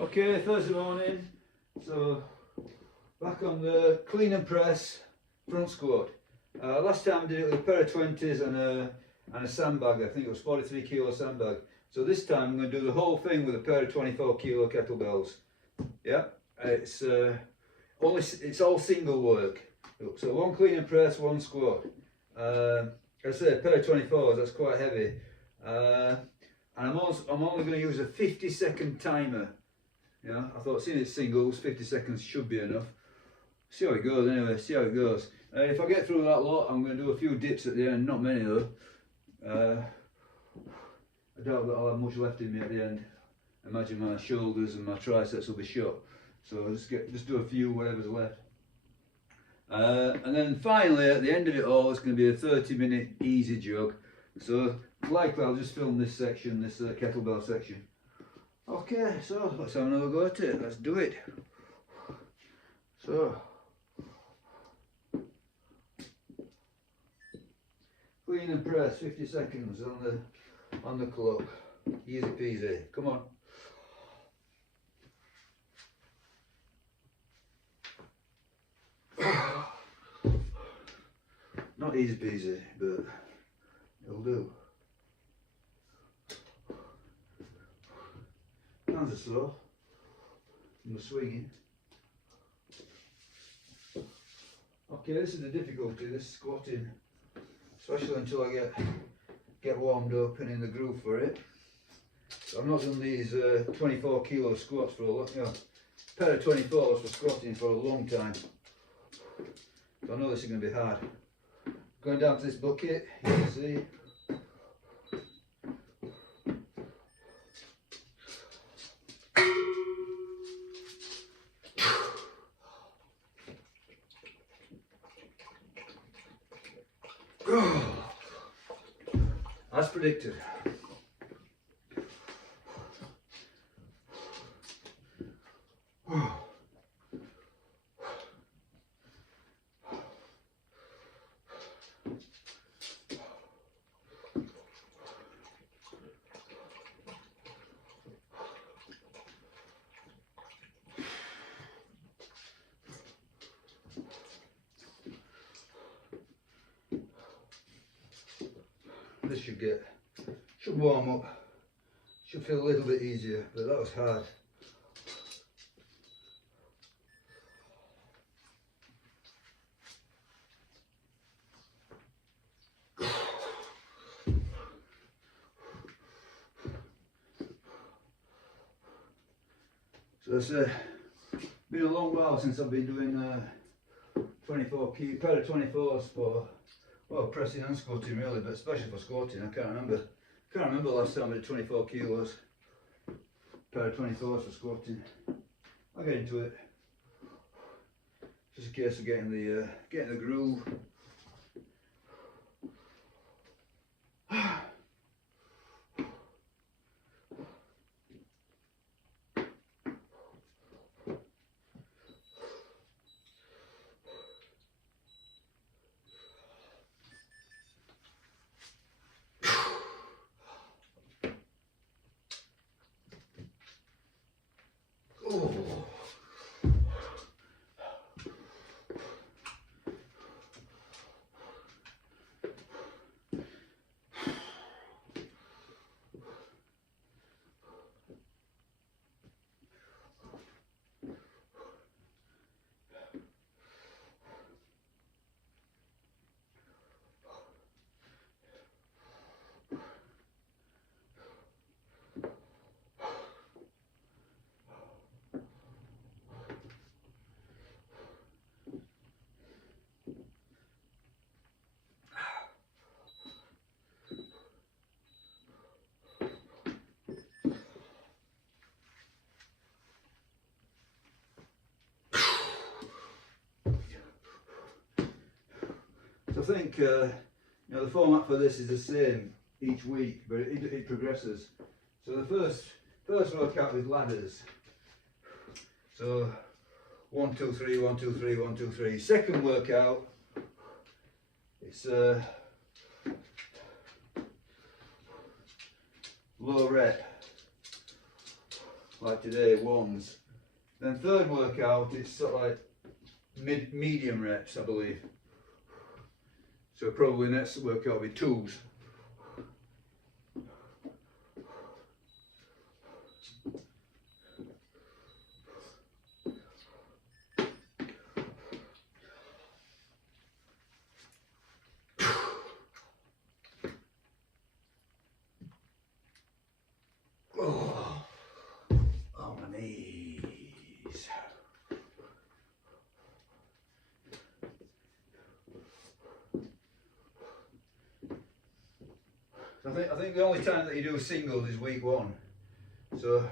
Okay, Thursday morning, so back on the clean and press front squat. Last time I did it with a pair of 20s and a sandbag. I think it was 43 kilo sandbag. So this time I'm going to do the whole thing with a pair of 24 kilo kettlebells. Yeah, it's all single work. So one clean and press, one squat. As I say, a pair of 24s, that's quite heavy. And I'm only going to use a 50-second timer. Yeah, I thought, seeing it's singles, 50 seconds should be enough. See how it goes anyway, see how it goes. If I get through that lot, I'm going to do a few dips at the end, not many though. I doubt that I'll have much left in me at the end. I imagine my shoulders and my triceps will be shot. So I'll just do a few, whatever's left. And then finally, at the end of it all, it's going to be a 30-minute easy jog. So likely I'll just film this section, this kettlebell section. Okay, so let's have another go at it. Let's do it. So, clean and press, 50 seconds on the clock. Easy peasy. Come on. Not easy peasy, but it'll do. Hands are slow from the swinging. Okay, this is the difficulty, this squatting, especially until I get warmed up and in the groove for it. So I've not done these 24 kilo squats for a pair of 24s for squatting for a long time. So I know this is going to be hard. Going down to this bucket, you can see. As predicted. This should warm up, should feel a little bit easier, but that was hard. So it's been a long while since I've been doing 24 pair of 24s for, well, pressing and squatting really, but especially for squatting. I can't remember last time I did 24 kilos. Pair of 24s for squatting. I'll get into it. Just a case of getting the groove. So I think the format for this is the same each week, but it progresses. So the first workout is ladders. So 1, 2, 3, 1, 2, 3, 1, 2, 3. Second workout, it's low rep. like today, ones. Then third workout, it's sort of like medium reps, I believe. So probably next workout will be twos. Oh, on my knees. I think the only time that you do singles is week 1. So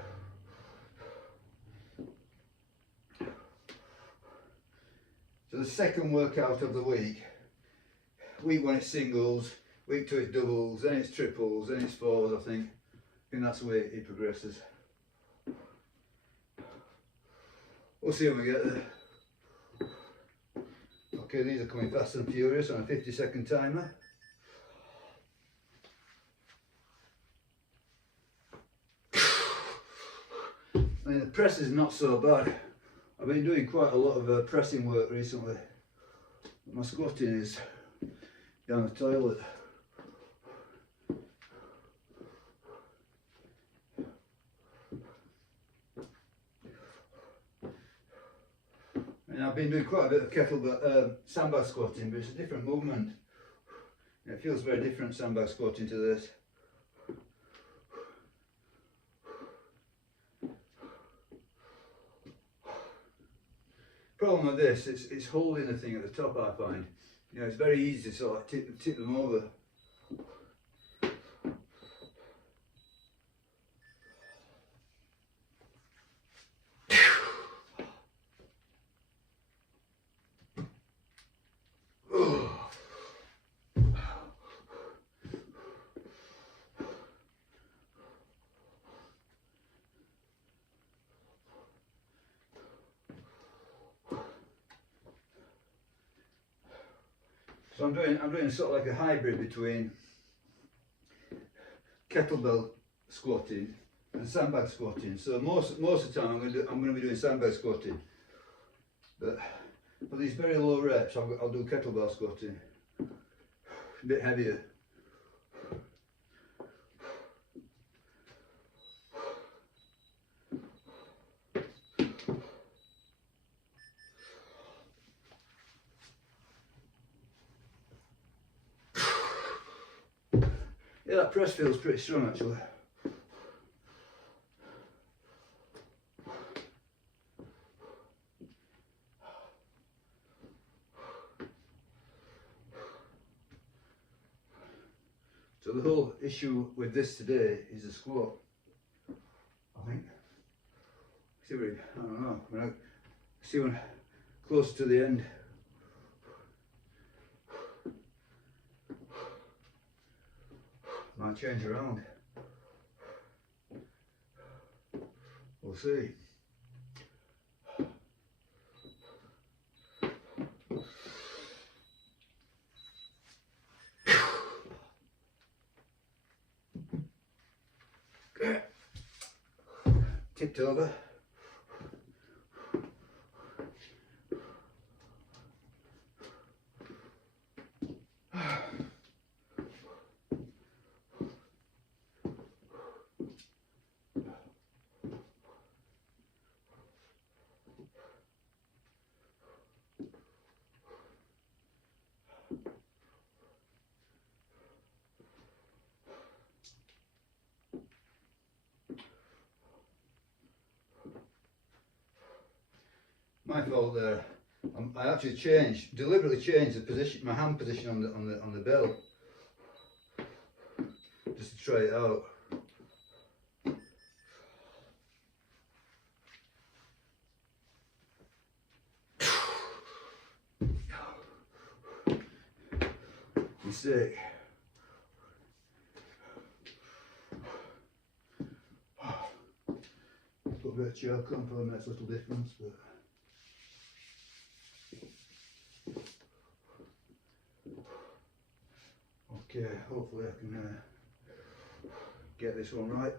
the second workout of the week. Week 1 it's singles, week 2 it's doubles, then it's triples, then it's fours, I think. I think that's the way it progresses. We'll see when we get there. Okay, these are coming fast and furious on a 50-second timer. I mean, the press is not so bad. I've been doing quite a lot of pressing work recently. My squatting is down the toilet. And I've been doing quite a bit of kettlebell sandbag squatting, but it's a different movement. It feels very different, sandbag squatting, to this. Problem with this, it's holding the thing at the top, I find. You know, it's very easy to sort of tip them over. So I'm doing sort of like a hybrid between kettlebell squatting and sandbag squatting. So most of the time I'm going to be doing sandbag squatting, but for these very low reps I'll do kettlebell squatting, a bit heavier. Yeah, that press feels pretty strong actually. So the whole issue with this today is the squat, I think. I don't know, when I see when close to the end. Might change around. We'll see. Tipped over. My fault there. I actually deliberately changed the position, my hand position on the bell, just to try it out. Mistake. Put a bit of choke on, probably makes a little difference, but. Okay, hopefully I can get this one right.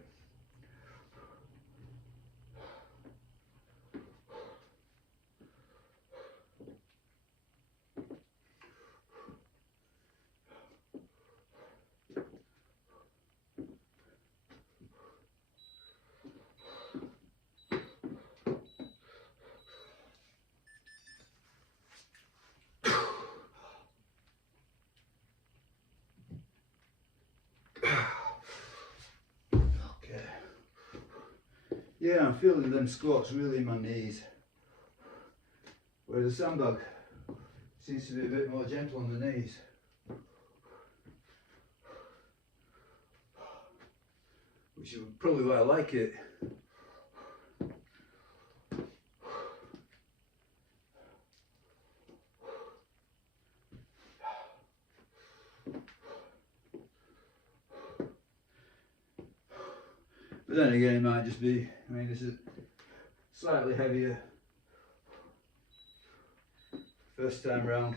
Yeah, I'm feeling them squats really in my knees. Whereas the sandbag seems to be a bit more gentle on the knees. Which is probably why I like it. But then again, it might just be, I mean, this is slightly heavier first time round.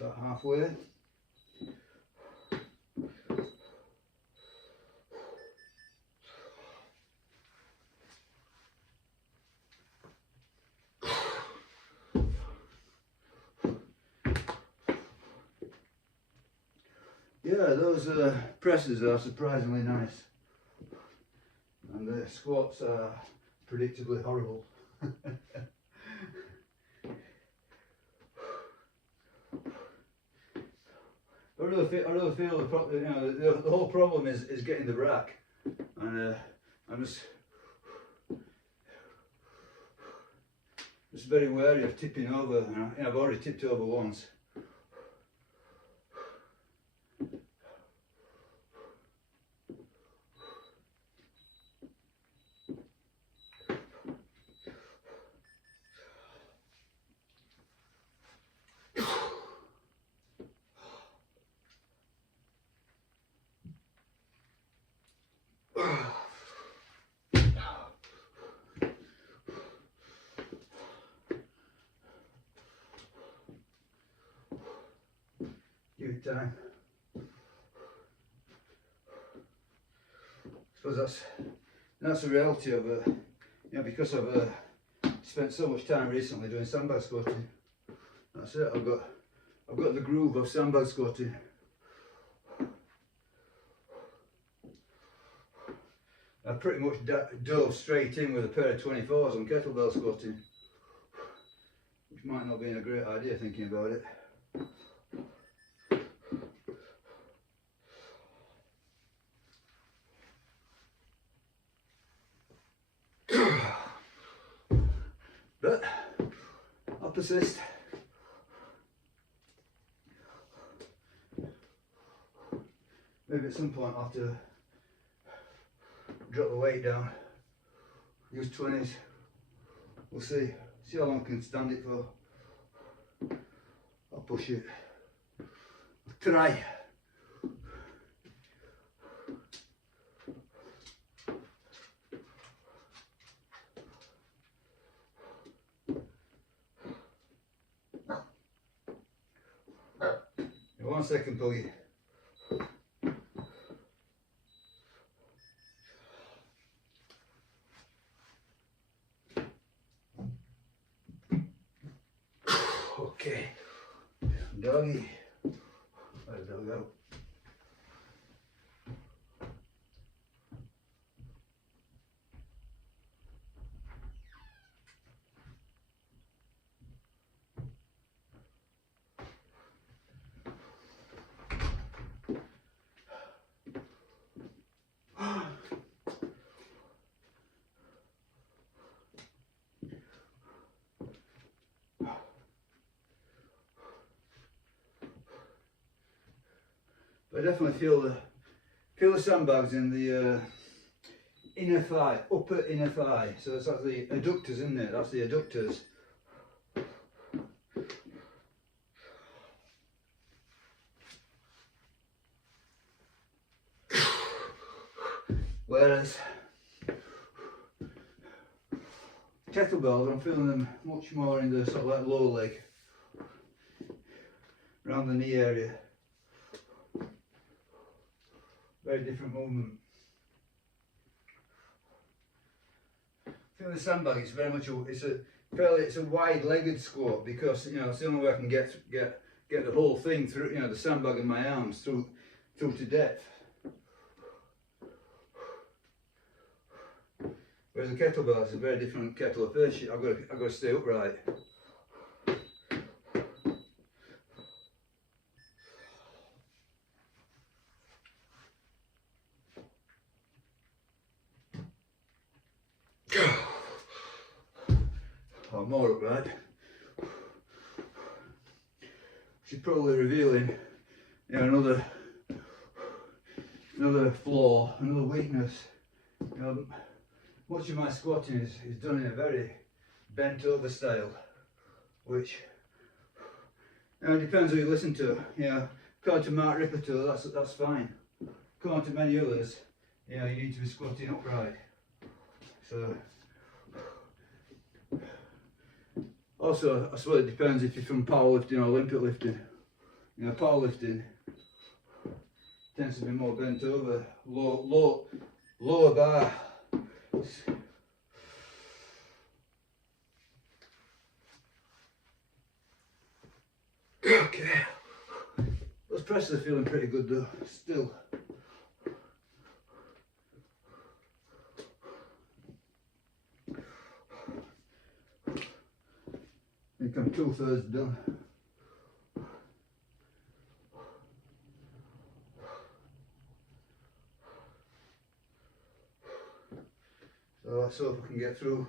About halfway. Yeah, those presses are surprisingly nice, and the squats are predictably horrible. I really feel the whole problem is getting the rack, and I'm just very wary of tipping over. I've already tipped over once. Give it time. I suppose that's the reality of because I've spent so much time recently doing sandbag squatting. That's it. I've got the groove of sandbag squatting. I pretty much dove straight in with a pair of 24s on kettlebell squatting, which might not be a great idea thinking about it. But I'll persist. Maybe at some point I'll have to drop the weight down, use 20s. We'll see how long I can stand it for. I'll push it. I'll try. One second, Puggy. Okay, doggy. There we go. I definitely feel the sandbags in the inner thigh, upper inner thigh. So that's the adductors, isn't it? That's the adductors. Whereas kettlebells, I'm feeling them much more in the sort of like lower leg, around the knee area. Very different movement. I feel the sandbag is very much it's a wide-legged squat, because you know it's the only way I can get the whole thing through. You know, the sandbag in my arms through to depth. Whereas the kettlebell is a very different kettle of fish. I've got to stay upright. Or more upright. She's probably revealing, you know, another flaw, another weakness. You know, much of my squatting is done in a very bent over style, which, you know, it depends who you listen to. You know, according to Mark Ripperto, that's fine. According to many others, you know, you need to be squatting upright. So, also, I suppose it depends if you're from powerlifting or Olympic lifting. You know, powerlifting tends to be more bent over, lower bar. Okay, those presses are feeling pretty good though, still. I think I'm 2/3 done. So let's hope I can get through.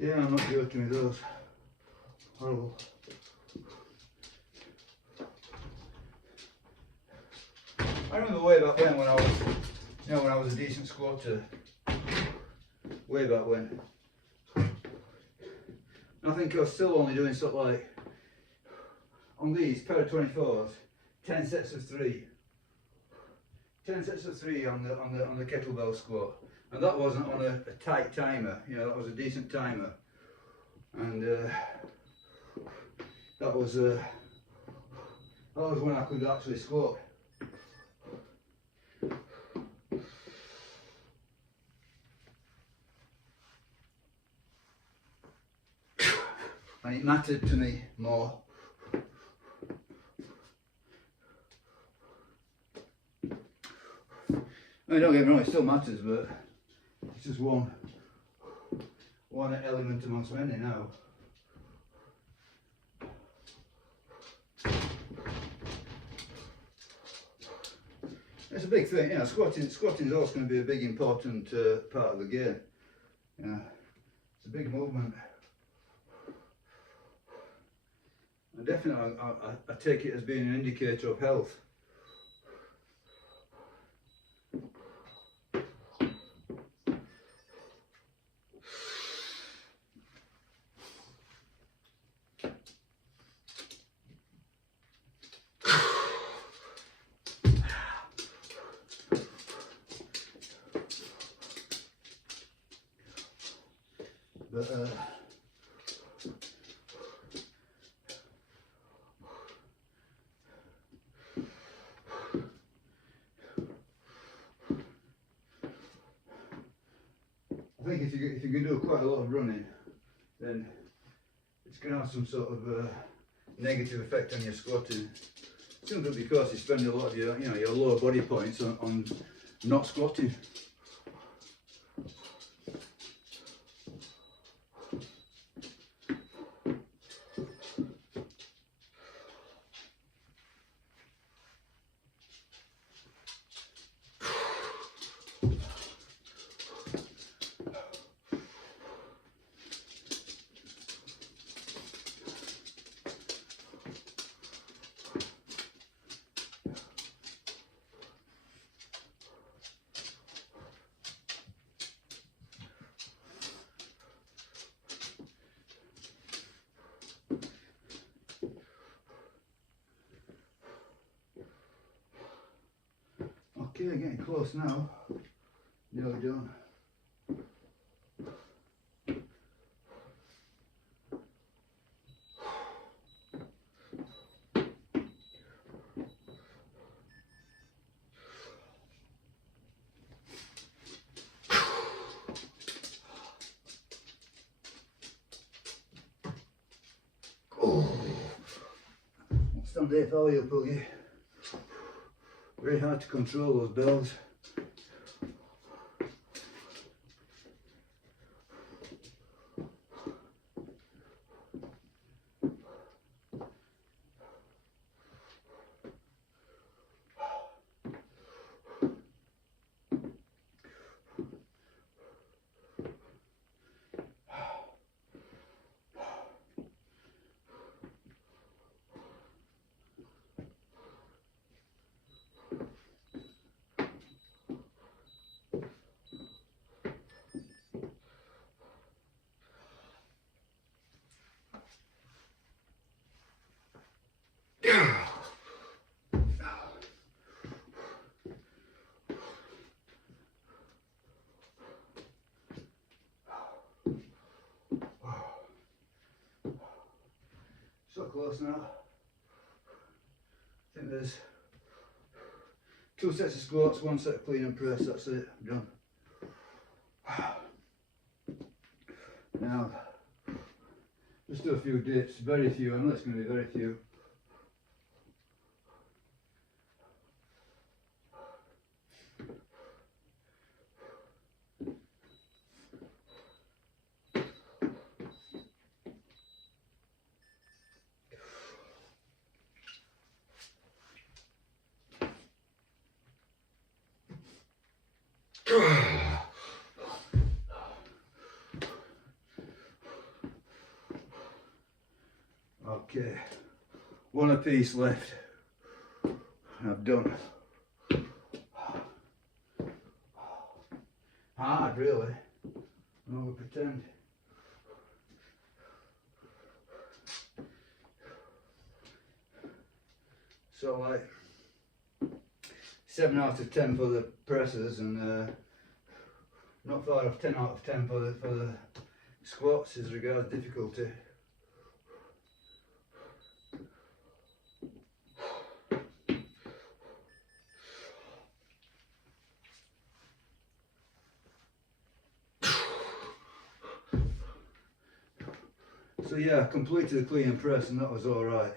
Yeah, I'm not joking with those. Horrible. I remember way back when I was, you know, when I was a decent squatter. Way back when. I think I was still only doing sort of like, on these pair of 24s, 10 sets of 3. 10 sets of 3 on the kettlebell squat. And that wasn't on a tight timer, you know, that was a decent timer. And that was when I could actually squat. And it mattered to me more. I mean, don't get me wrong, it still matters, but it's just one element amongst many now. It's a big thing, you know, squatting is also going to be a big important part of the game. Yeah, it's a big movement. And definitely I take it as being an indicator of health. But I think if you can do quite a lot of running, then it's going to have some sort of negative effect on your squatting. Simply because you spend a lot of your, your lower body points on not squatting. Okay, getting close now. Nearly done. Oh, stand there for you, Puggy. Very hard to control those bells. So close now. I think there's 2 sets of squats, 1 set of clean and press, that's it, I'm done. Now, just do a few dips, very few, I know it's going to be very few. Okay, 1 apiece left. I've done. Hard, really. I'm not going to pretend. So, like 7 out of 10 for the presses, and not far off 10 out of 10 for the squats as regards difficulty. So yeah, I completed the clean and press, and that was alright.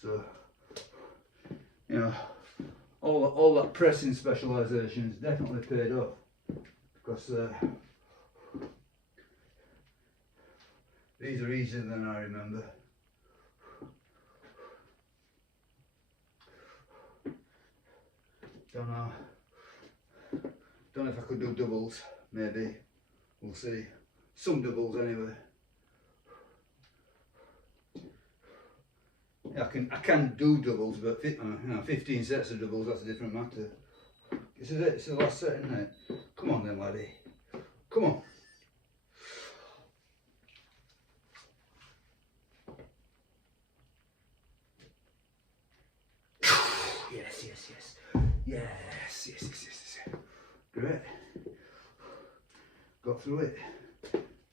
So, all that pressing specialisation has definitely paid off, because these are easier than I remember. Don't know if I could do doubles, maybe, we'll see. Some doubles anyway. I can do doubles, but 15 sets of doubles, that's a different matter. This is it, it's the last set, isn't it? Come on then, laddie. Come on. Yes, yes, yes. Yes, yes, yes, yes, yes. Great. Got through it.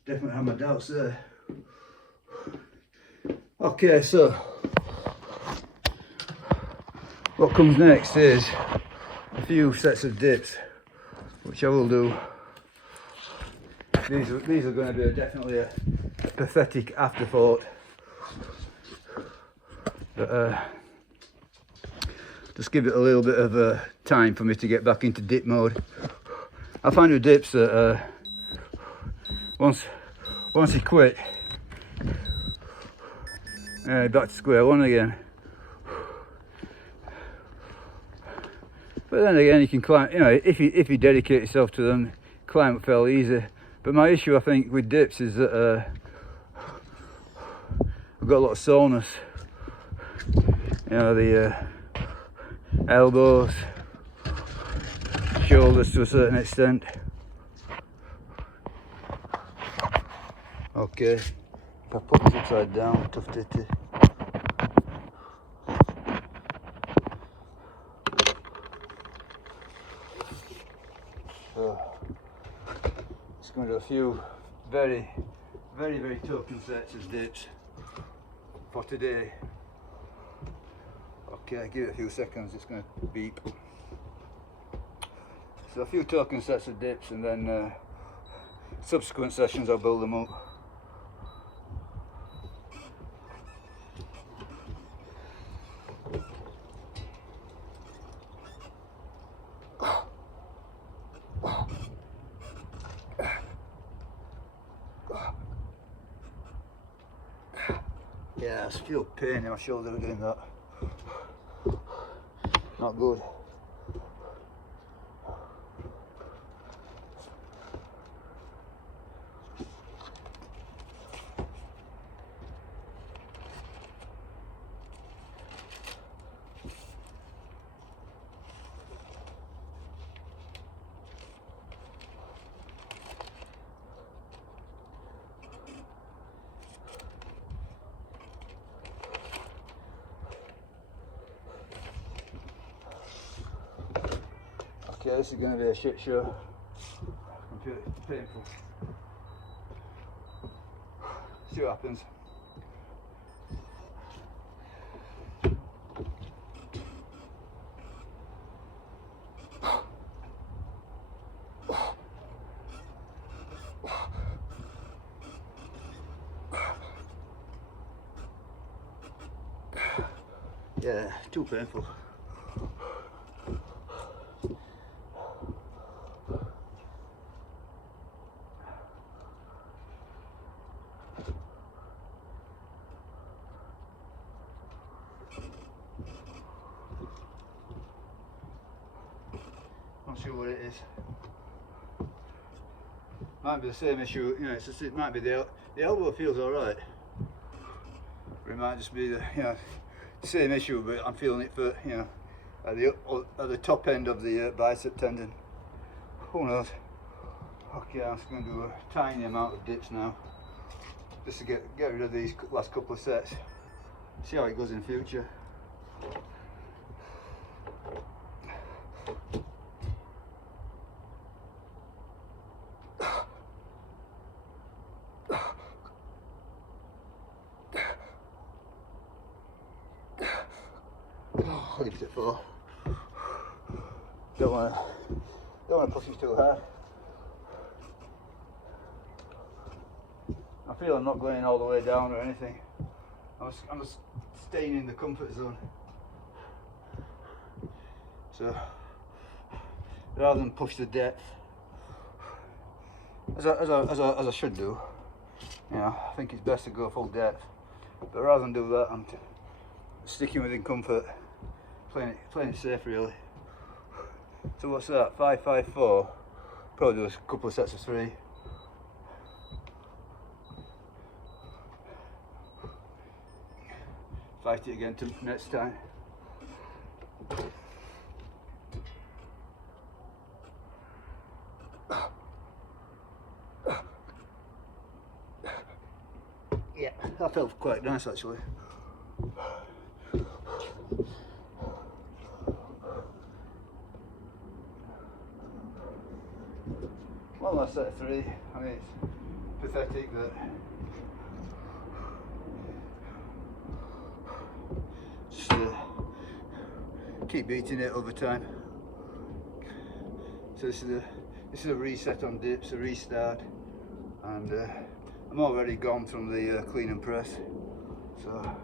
Definitely had my doubts there. Okay, so what comes next is a few sets of dips, which I will do. These are going to be definitely a pathetic afterthought. But just give it a little bit of time for me to get back into dip mode. I find with dips that once you quit, back to square one again. But then again, you can climb, you know, if you dedicate yourself to them, climb up fairly easy. But my issue, I think, with dips is that I've got a lot of soreness. You know, the elbows, shoulders to a certain extent. Okay, if I put this upside down, tough titty. So, just going to do a few very token sets of dips for today. Okay, give it a few seconds, it's going to beep. So a few token sets of dips, and then subsequent sessions I'll build them up. Yeah, I feel pain in my shoulder doing that. Not good. Okay, this is going to be a shit show. It's painful. See what happens. Yeah, too painful. Not sure what it is. Might be the same issue, you know. It's just, it might be the elbow feels all right. Or it might just be the, you know, same issue, but I'm feeling it for, you know, at the top end of the bicep tendon. Who knows? Okay, I'm just going to do a tiny amount of dips now, just to get rid of these last couple of sets. See how it goes in future. Oh, look at it for. Don't want to push it too hard. I feel I'm not going all the way down or anything. I'm just staying in the comfort zone. So rather than push the depth, as I should do, you know, I think it's best to go full depth. But rather than do that, I'm sticking within comfort, playing it safe really. So what's that? 5, 5, 4. Probably do a couple of sets of 3. Fight it again next time. Yeah, that felt quite nice actually. One last set of 3. I mean, it's pathetic that just keep beating it over time. So this is a reset on dips, a restart, and I'm already gone from the clean and press. So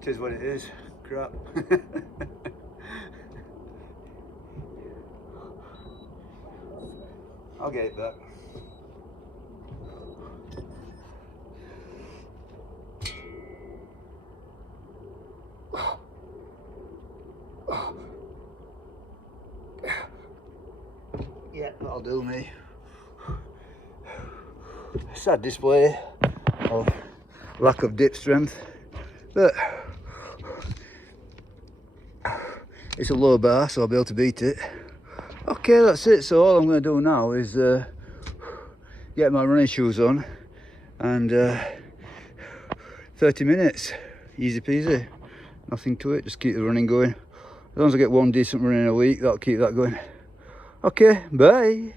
It is what it is. Crap. I'll get it back. Yeah, that'll do me. Sad display of lack of dip strength, but it's a low bar, so I'll be able to beat it. Okay, that's it. So all I'm going to do now is get my running shoes on, and 30 minutes, easy peasy, nothing to it, just keep the running going. As long as I get one decent run in a week, that'll keep that going. Okay, bye.